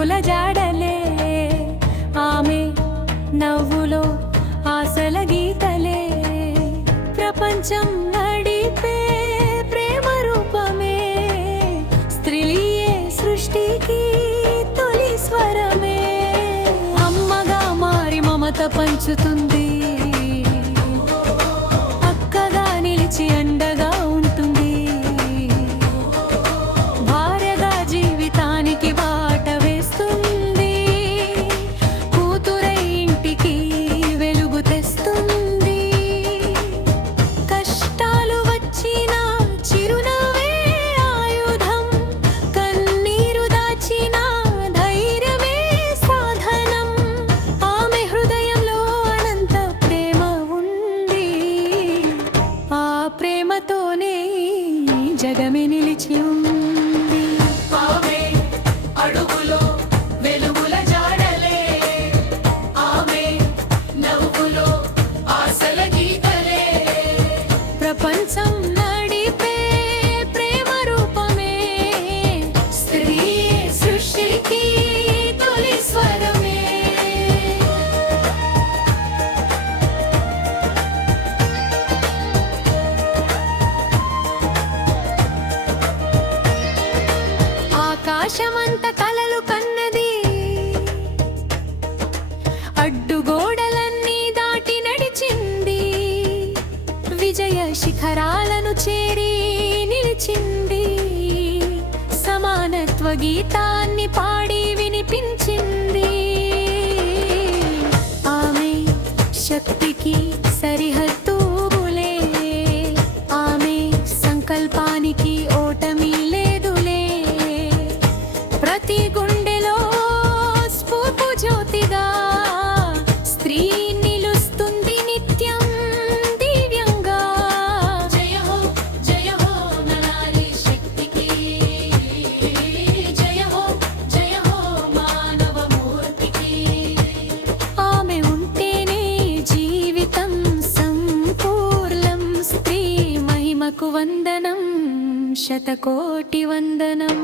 వెలుగుల జాడలే, ఆమె నవ్వులో ఆశల గీతలే. ప్రపంచం నడిపే ప్రేమ రూపమే, స్త్రీయే సృష్టికి తొలి స్వరమే. అమ్మగా మారి మమత పంచుతుంది, అక్కగా నిలిచి అండగా ఉంటుంది. భార్యగా జీవితానికి బాట వేస్తుంది, కూతురై ఇంటికి వెలుగు తెస్తుంది. కష్టాలు వచ్చినా చిరునవ్వే ఆయుధం, కన్నీరు దాచినా ధైర్యమే సాధనం. ఆమె హృదయంలో అనంత ప్రేమ ఉంది, ఆ ప్రేమతోనే జగమే నిలిచి ఉంది. ఆమె అడుగులో వెలుగుల జాడలే, ఆమె నవ్వులో ఆశల గీతలే. ప్రపంచం నడిపే ప్రేమ రూపమే, స్త్రీ సృష్టికి తొలి స్వరమే. ఆకాశమంత కలలు కన్నది, అడ్డుగోడలన్నీ దాటి నడిచింది. విజయ శిఖరాలను చేరి నిలిచింది, సమానత్వ గీతాన్ని పాడి వినిపించింది. ఆమె శక్తికి సరిహద్దులే, ఆమె సంకల్పానికి ఓటమి లేదులే. ప్రతి గుండెలో స్ఫూర్తి జ్యోతిగా స్త్రీ నిలుస్తుంది నిత్యం దివ్యంగా. జయ హో ననారి శక్తికి, జయ హో మానవ మూర్తికి. ఆమె ఉంటేనే జీవితం సంపూర్ణం, స్త్రీ మహిమకు వందనం, శతకోటి వందనం.